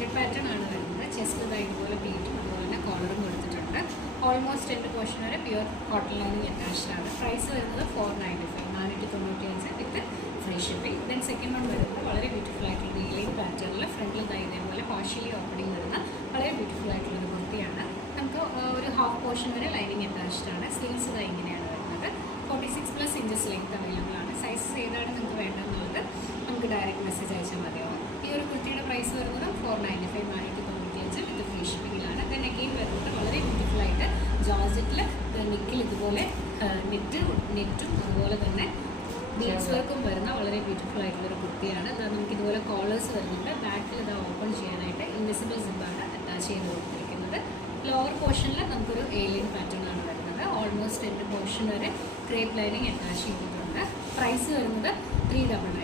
Pleated pattern ആണ് വരുന്നത്. Chest ഇതുപോലെ പ്ലീറ്റും അതുപോലെ തന്നെ കോളറും കൊടുത്തിട്ടുണ്ട്. ഓൾമോസ്റ്റ് എൻ്റെ പോർഷൻ വരെ പ്യുവർ കോട്ടൺ ലൈനിങ് അറ്റാച്ച്ഡ് ആണ്. പ്രൈസ് വരുന്നത് 495 495 വിത്ത് free shipping. Then second one വരുന്നത് വളരെ ബ്യൂട്ടിഫുൾ ആയിട്ടുള്ള ഡീലൈൻ പാറ്റേണിൽ ഫ്രണ്ടിൽ ഇതേപോലെ പാർഷ്യലി ഓപ്പണിംഗ് വരുന്ന വളരെ ബ്യൂട്ടിഫുൾ ആയിട്ടുള്ളൊരു കുർത്തിയാണ്. നമുക്ക് ഒരു ഹാഫ് പോർഷൻ വരെ ലൈനിങ് അറ്റാച്ച്ഡ് ആണ്. സ്ലീവ്സ് ഇങ്ങനെയാണ് വരുന്നത്. 46+ ഇഞ്ചസ് ലെങ്ത് അവൈലബിൾ ആണ്. സൈസസ് ഏതാണ് നിങ്ങൾക്ക് വേണ്ടതെന്നുള്ളത് നമുക്ക് ഡയറക്റ്റ് മെസ്സേജ് അയച്ചാൽ മതിയാവും. ഈ ഒരു കുർത്തിയുടെ പ്രൈസ് വരുന്നത് 495 495 വിത്ത് ഫ്രീ ഷിപ്പിങ്ങിലാണ്. ദെൻ അഗെയിൻ വരുന്നത് വളരെ ബ്യൂട്ടിഫുൾ ആയിട്ട് ജോർജറ്റിൽ നിക്കിൽ ഇതുപോലെ നെറ്റും അതുപോലെ തന്നെ ബീഡ്സ് വർക്കും വരുന്ന വളരെ ബ്യൂട്ടിഫുൾ ആയിട്ടുള്ളൊരു കുർത്തിയാണ്. അത് നമുക്ക് ഇതുപോലെ കോളേഴ്സ് വരുന്നുണ്ട്. ബാക്കിൽ ഇത് ഓപ്പൺ ചെയ്യാനായിട്ട് ഇൻവിസിബിൾ സിബാണ് അറ്റാച്ച് ചെയ്ത് കൊടുത്തിരിക്കുന്നത്. ലോവർ പോർഷനിൽ നമുക്കൊരു ഏലിയൻ പാറ്റേൺ ആണ് വരുന്നത്. ഓൾമോസ്റ്റ് എൻ്റെ പോർഷൻ വരെ ക്രേപ്പ് ലൈനിങ് അറ്റാച്ച് ചെയ്തിട്ടുണ്ട്. പ്രൈസ് വരുന്നത് 399